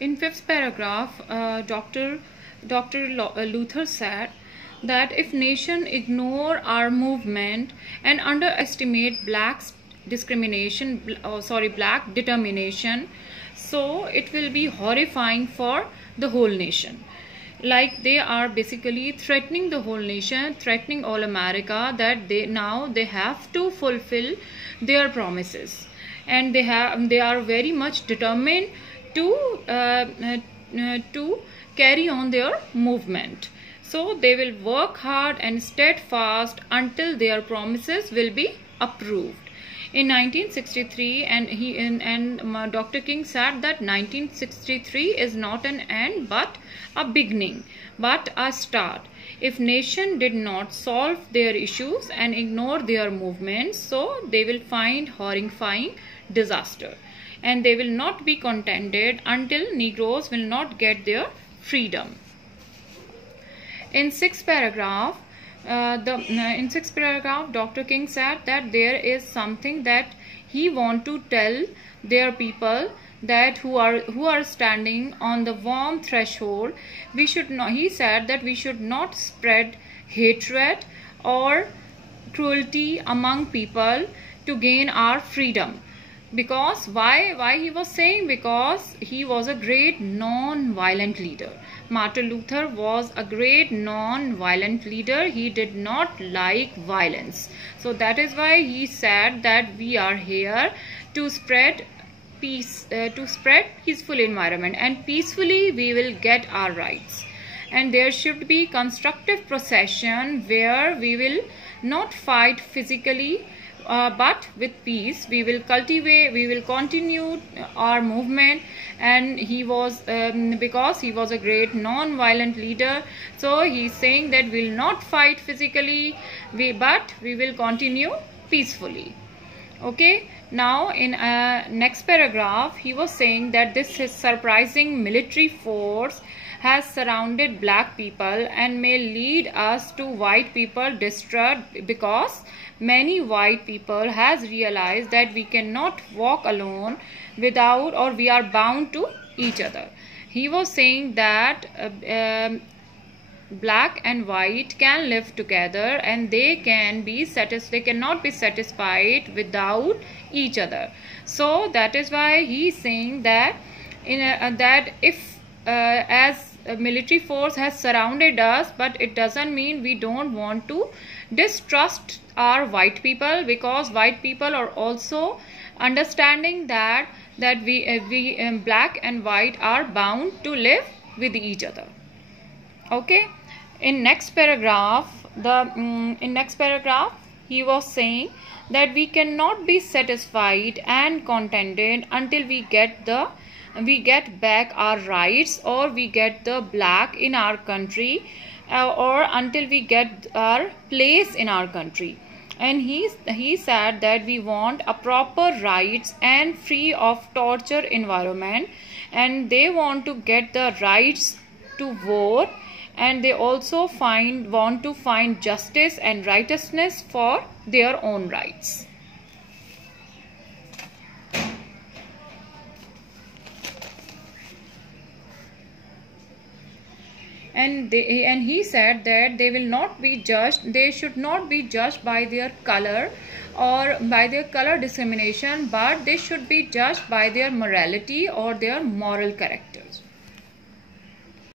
In fifth paragraph, Dr. Luther said that if nation ignore our movement and underestimate black determination, so it will be horrifying for the whole nation. Like they are basically threatening the whole nation, threatening all America, that they have to fulfill their promises, and they are very much determined to carry on their movement. So they will work hard and steadfast until their promises will be approved. In 1963, and Dr. King said that 1963 is not an end but a beginning, but a start. If nation did not solve their issues and ignore their movements, so they will find horrifying disaster, and they will not be contented until Negroes will not get their freedom. In sixth paragraph, Dr. King said that there is something that he want to tell their people, that who are standing on the warm threshold. We should not, he said that we should not spread hatred or cruelty among people to gain our freedom. Because why he was saying? Because he was a great non-violent leader. Martin Luther was a great non-violent leader. He did not like violence. So that is why he said that we are here to spread peace, to spread peaceful environment, and peacefully we will get our rights. And there should be constructive procession where we will not fight physically, but with peace we will continue our movement. And he was because he was a great non-violent leader, so he's saying that we'll not fight physically, but we will continue peacefully. Okay, now in next paragraph he was saying that this surprising military force has surrounded black people and may lead us to white people distrust, because many white people has realized that we cannot walk alone without, or we are bound to each other. He was saying that black and white can live together, and they cannot be satisfied without each other. So that is why he is saying that that if as a military force has surrounded us, but it doesn't mean we don't want to distrust our white people, because white people are also understanding that we black and white are bound to live with each other. Okay, in next paragraph he was saying that we cannot be satisfied and contented until we get back our rights, or we get the black in our country, or until we get our place in our country. And he said that we want a proper rights and free of torture environment, and they want to get the rights to vote, and they also want to find justice and righteousness for their own rights. And he said that they should not be judged by their color or by their color discrimination, but they should be judged by their morality or their moral characters.